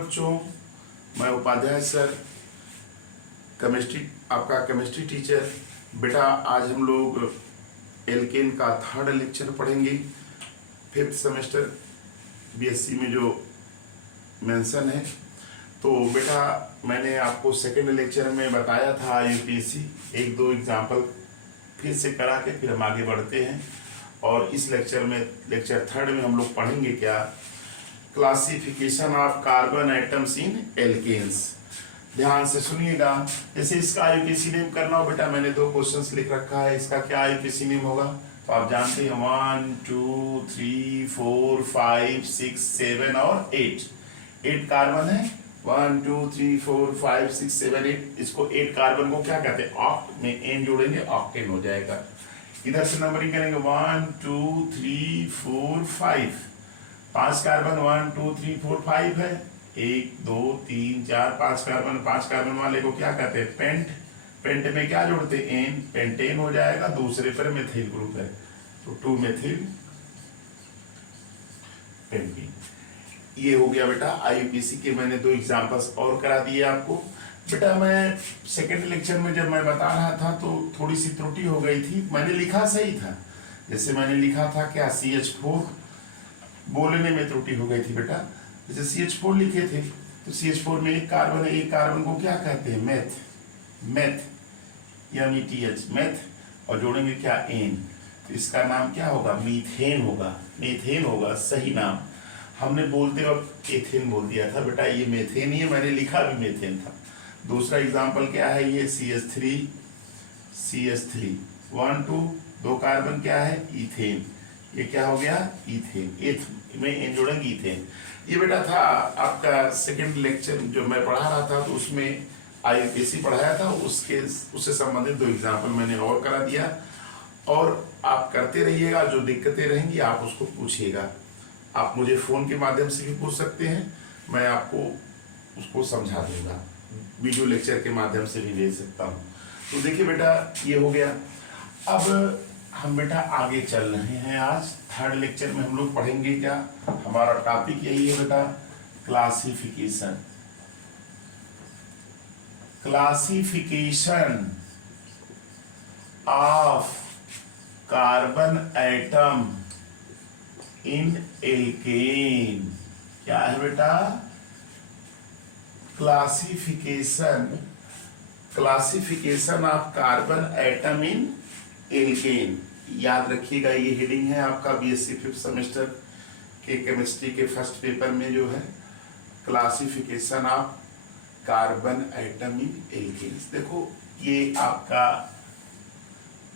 बच्चों, मैं उपाध्याय सर आपका केमिस्ट्री टीचर। बेटा आज हम लोग एल्केन का थर्ड लेक्चर पढ़ेंगे। फिफ्थ सेमेस्टर बीएससी में जो मेंशन है। तो बेटा मैंने आपको सेकेंड लेक्चर में बताया था यूपीएससी एक दो एग्जाम्पल फिर से करा के फिर हम आगे बढ़ते हैं। और इस लेक्चर में लेक्चर थर्ड में हम लोग पढ़ेंगे क्या, classification of carbon atoms in alkanes. ध्यान से सुनिएगा। जैसे इसका आईयूपीएसी नेम करना हो बेटा, मैंने दो क्वेश्चंस लिख रखा है, इसका क्या आईयूपीएसी नेम होगा तो आप जानते हैं 1 2 3 4 5 6 7 और 8 कार्बन है। 1 2 3 4 5 6 7 8। इसको 8 कार्बन को क्या कहते हैं, ऑक्ट में एन जोड़ेंगे ऑक्टेन हो जाएगा। इधर से नंबरिंग करेंगे 1 2 3 4 5। 5 कार्बन 1 2 3 4 5 है। 1 2 3 4 5 कार्बन। 5 कार्बन वाले को क्या कहते हैं, पेंट। पेंट में क्या जोड़ते हैं, एन, पेंटेन हो जाएगा। दूसरे पर मेथिल ग्रुप है तो 2 मेथिल पेंटीन। ये हो गया बेटा आईयूपीएसी के। मैंने दो एग्जांपल्स और करा दिए आपको। बेटा मैं सेकेंड लेक्चर में जब मैं बता रहा था तो थोड़ी सी त्रुटि हो गई थी। मैंने लिखा सही था, जैसे मैंने लिखा था क्या CH4, बोलने में त्रुटि हो गई थी बेटा। जैसे CH4 लिखे थे तो CH4 में एक कार्बन है, एक कार्बन को क्या कहते हैं, मेथ METH मेथ, और जोड़ेंगे क्या, एन। तो इसका नाम क्या होगा, मीथेन होगा। मीथेन होगा सही नाम। हमने बोलते वक्त एथेन बोल दिया था बेटा, ये मेथेन ही है, मैंने लिखा भी मेथेन था। दूसरा एग्जाम्पल क्या है, ये CH3 1 2 दो कार्बन क्या है, इथेन। ये क्या हो गया, इथेन। एथ में एन जोड़ेंगे, इथेन। ये बेटा था आपका सेकंड लेक्चर जो मैं पढ़ा रहा था, तो उसमें आईयूपीएसी पढ़ाया था, उससे संबंधित दो एग्जाम्पल मैंने और करा दिया। और आप करते रहिएगा, जो दिक्कतें रहेंगी आप उसको पूछिएगा। आप मुझे फोन के माध्यम से भी पूछ सकते हैं, मैं आपको उसको समझा दूंगा। वीडियो लेक्चर के माध्यम से भी भेज सकता हूँ। तो देखिए बेटा ये हो गया। अब हम बेटा आगे चल रहे हैं। आज थर्ड लेक्चर में हम लोग पढ़ेंगे क्या, हमारा टॉपिक यही है बेटा, classification. Classification of carbon atom in alkane. क्या है बेटा, classification of carbon atom in alkane. याद रखिएगा, ये हेडिंग है आपका बीएससी फिफ्थ सेमेस्टर के केमिस्ट्री के फर्स्ट पेपर में जो है, classification of carbon atom in alkane. देखो ये आपका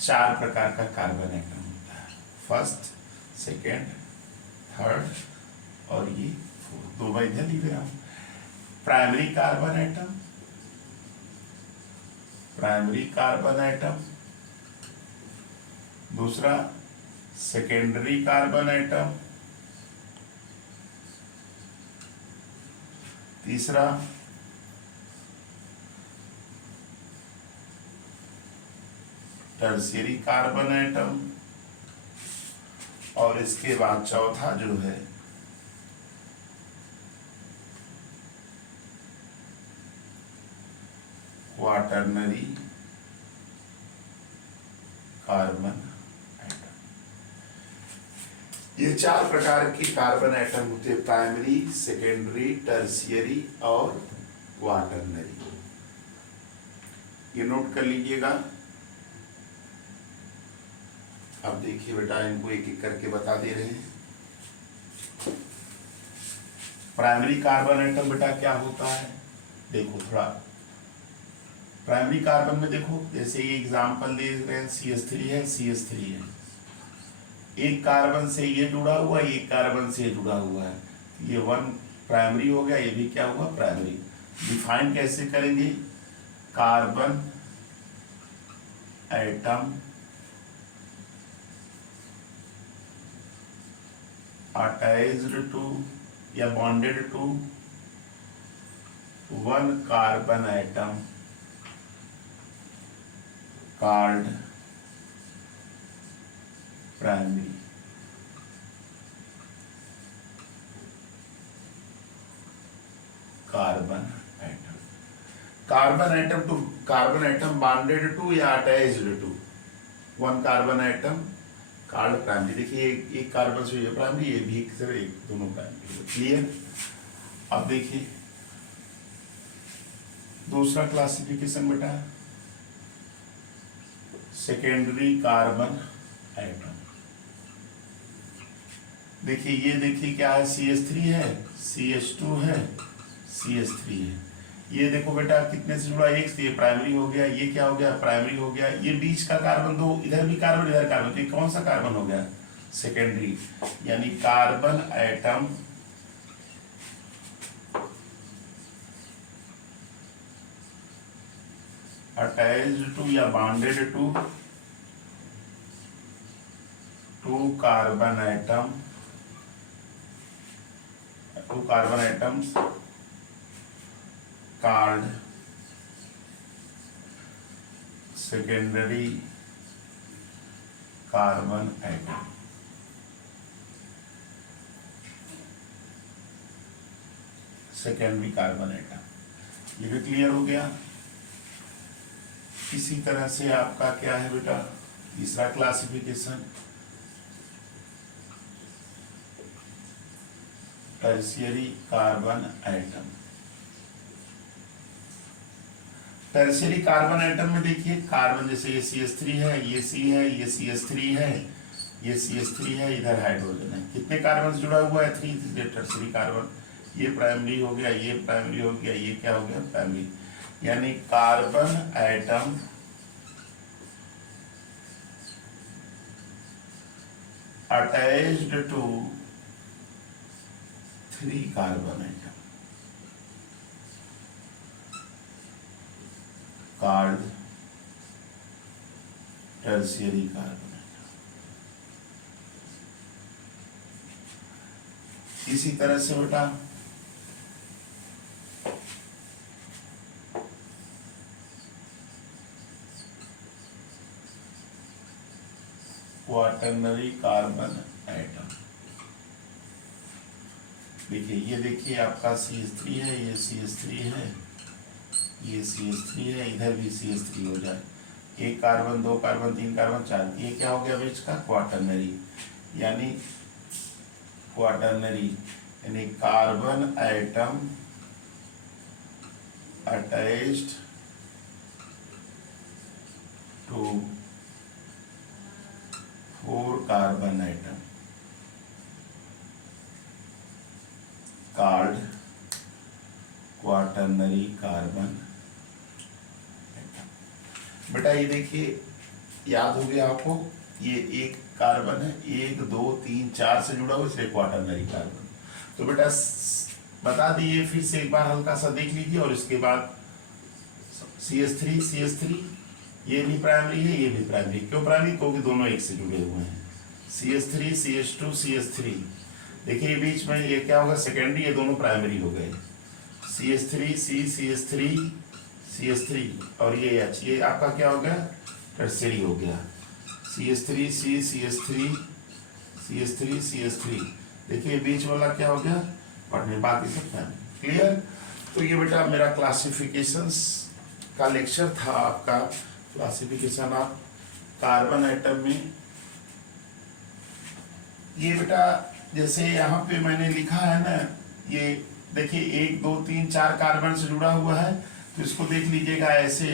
4 प्रकार का कार्बन एटम होता है, फर्स्ट, सेकेंड, थर्ड और ये फोर्थ। दो बार इधर लिख रहा हूं। प्राइमरी कार्बन एटम, दूसरा सेकेंडरी कार्बन एटम, तीसरा टर्शियरी कार्बन एटम, और इसके बाद चौथा जो है क्वाटरनरी कार्बन एटम। ये 4 प्रकार के कार्बन एटम होते हैं, प्राइमरी, सेकेंडरी, टर्शियरी और क्वाटरनरी। ये नोट कर लीजिएगा। अब देखिए बेटा, इनको एक एक करके बता दे रहे हैं। प्राइमरी कार्बन एटम बेटा क्या होता है, देखो थोड़ा प्राइमरी कार्बन में देखो, जैसे ये एग्जांपल दे रहे हैं, CH3 है, CH3 है, एक कार्बन से ये जुड़ा हुआ है, एक कार्बन से ये जुड़ा हुआ है, ये 1 प्राइमरी हो गया, ये भी क्या हुआ, प्राइमरी। डिफाइन कैसे करेंगे, कार्बन एटम अटैच्ड टू या bonded to 1 carbon atom called primary। Carbon atom. Carbon atom to carbon atom bonded to या attached to one carbon atom called primary. देखिए एक कार्बन से ये प्राइमरी, ये भी एक से एक, दोनों प्राइमरी। क्लियर। अब देखिए दूसरा क्लासिफिकेशन बेटा, सेकेंडरी कार्बन एटम। देखिए ये देखिए क्या है, CH3 है, CH2 है, CH3 है। ये देखो बेटा कितने से जुड़ा, एक से, ये प्राइमरी हो गया, ये क्या हो गया, प्राइमरी हो गया। ये बीच का कार्बन दो, इधर भी कार्बन इधर कार्बन, तो ये कौन सा कार्बन हो गया, सेकेंडरी। यानी कार्बन एटम अटैच्ड टू या bonded to carbon atom, to carbon atoms called secondary carbon atom। Secondary carbon atom, ये भी क्लियर हो गया। इसी तरह से आपका क्या है बेटा, तीसरा classification, tertiary carbon atom. Tertiary carbon atom में देखिए कार्बन, जैसे ये CH3 है, ये C है, ये CH3 है, ये CH3 है, इधर हाइड्रोजन है। कितने कार्बन से जुड़ा हुआ है, 3, इसलिए टर्शियरी कार्बन। ये प्राइमरी हो गया, ये प्राइमरी हो गया, ये क्या हो गया, प्राइमरी। यानी carbon atom attached to 3 carbon atom called tertiary carbon atom। इसी तरह से बेटा क्वाटर्नरी कार्बन एटम। देखिए ये देखिए आपका CH3 है, ये CH3 है, ये CH3 है, इधर भी CH3 हो जाए, एक कार्बन, दो कार्बन, तीन कार्बन, चार, ये क्या हो गया बीच का, क्वाटर्नरी। यानी क्वाटर्नरी यानी carbon atom attached to 4 carbon atom called quaternary carbon. बेटा ये देखिए याद हो गया आपको, ये एक कार्बन है, 1 2 3 4 से जुड़ा हुआ, इसलिए क्वाटर्नरी कार्बन। तो बेटा बता दिए, फिर से एक बार हल्का सा देख लीजिए। और इसके बाद CH3 ये भी प्राइमरी है, ये भी प्राइमरी। क्यों प्राइमरी, क्योंकि दोनों एक से जुड़े हुए हैं। CH3 CH2 CH3, देखिए बीच में ये क्या होगा, सेकेंडरी, ये दोनों प्राइमरी हो गए। CH3 CH3 और ये H, ये आपका क्या हो गया, टर्शियरी हो गया। CH3 CH3 देखिए बीच वाला क्या हो गया, पढ़ने, बाकी सब फैमिली। क्लियर। तो ये बेटा मेरा क्लासिफिकेशंस का लेक्चर था, आपका क्लासिफिकेशन ऑफ कार्बन एटम में। ये बेटा जैसे यहाँ पे मैंने लिखा है ना, ये देखिए 1 2 3 4 कार्बन से जुड़ा हुआ है, तो इसको देख लीजिएगा। ऐसे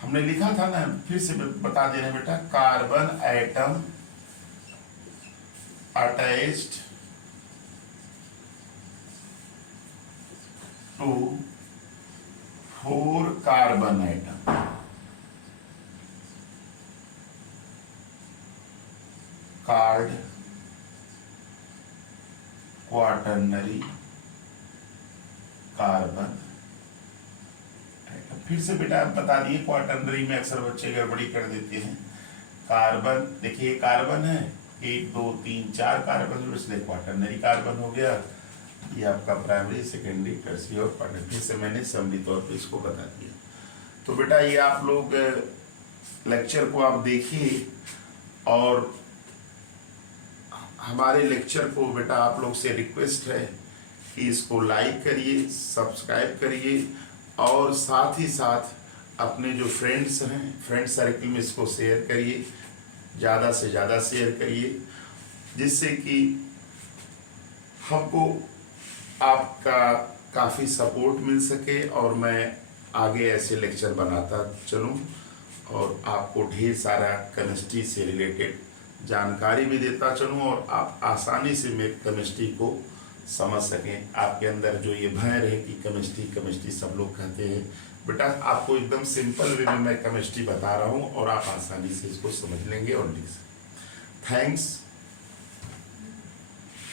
हमने लिखा था ना, फिर से बता दे रहे हैं बेटा, carbon atom attached to 4 carbon atom called quaternary carbon atom. फिर से बेटा बता दिए, क्वाटर्नरी में अक्सर बच्चे गड़बड़ी कर देते हैं। कार्बन, देखिए कार्बन है, 1 2 3 4 कार्बन, इसलिए क्वाटर्नरी कार्बन हो गया। ये आपका प्राइमरी, सेकेंडरी, टर्शियरी और क्वाटर्नरी। फिर से मैंने समरी तौर पे इसको बता दिया। तो बेटा ये आप लोग लेक्चर को आप देखिए, और हमारे लेक्चर को बेटा आप लोग से रिक्वेस्ट है कि इसको लाइक करिए, सब्सक्राइब करिए और साथ ही साथ अपने जो फ्रेंड्स हैं फ्रेंड सर्कल में इसको शेयर करिए, ज़्यादा से ज़्यादा शेयर करिए, जिससे कि हमको आपका काफ़ी सपोर्ट मिल सके और मैं आगे ऐसे लेक्चर बनाता चलूं और आपको ढेर सारा केमिस्ट्री से रिलेटेड जानकारी भी देता चलूं और आप आसानी से मेरे केमिस्ट्री को समझ सकें। आपके अंदर जो ये भय रहे कि केमिस्ट्री केमिस्ट्री सब लोग कहते हैं, बेटा आपको एकदम सिंपल वे में मैं केमिस्ट्री बता रहा हूं और आप आसानी से इसको समझ लेंगे और लिख सकें। थैंक्स।